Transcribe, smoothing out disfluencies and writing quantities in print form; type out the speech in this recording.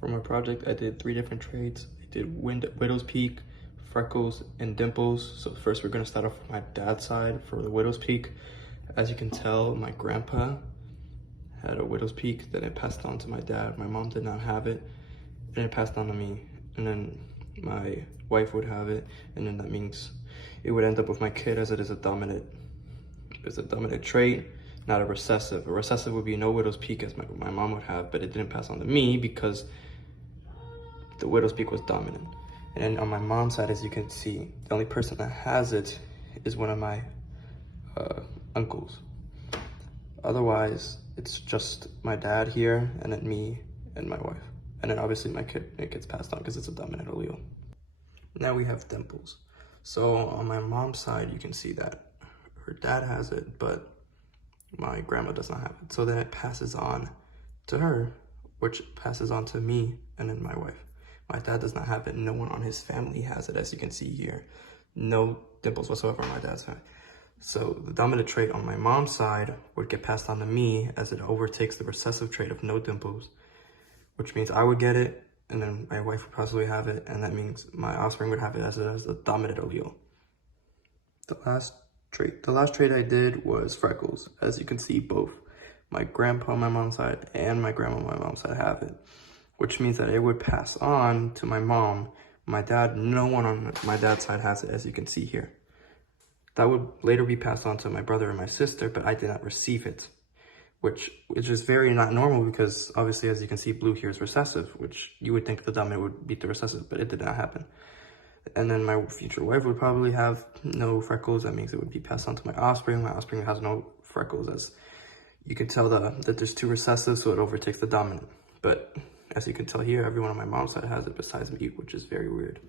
For my project, I did 3 different traits. I did widow's peak, freckles, and dimples. So first we're gonna start off with my dad's side for the widow's peak. As you can tell, my grandpa had a widow's peak, then it passed on to my dad. My mom did not have it, and it passed on to me. And then my wife would have it, and then that means it would end up with my kid, as it is a dominant. It's a dominant trait, not a recessive. A recessive would be no widow's peak, as my mom would have, but it didn't pass on to me because the widow's peak was dominant. And then on my mom's side, as you can see, the only person that has it is one of my uncles. Otherwise, it's just my dad here, and then me and my wife. And then obviously my kid, it gets passed on because it's a dominant allele. Now we have dimples. So on my mom's side, you can see that her dad has it, but my grandma does not have it. So then it passes on to her, which passes on to me and then my wife. My dad does not have it. No one on his family has it, as you can see here. No dimples whatsoever on my dad's side. So the dominant trait on my mom's side would get passed on to me, as it overtakes the recessive trait of no dimples, which means I would get it, and then my wife would possibly have it, and that means my offspring would have it as the dominant allele. The last trait I did was freckles. As you can see, both my grandpa on my mom's side and my grandma on my mom's side have it, which means that it would pass on to my mom. My dad, no one on my dad's side has it, as you can see here. That would later be passed on to my brother and my sister, but I did not receive it, which is just very not normal, because obviously, as you can see, blue here is recessive, which you would think the dominant would beat the recessive, but it did not happen. And then my future wife would probably have no freckles. That means it would be passed on to my offspring. My offspring has no freckles, as you can tell that there's 2 recessive, so it overtakes the dominant. But as you can tell here, everyone on my mom's side has it besides me, which is very weird.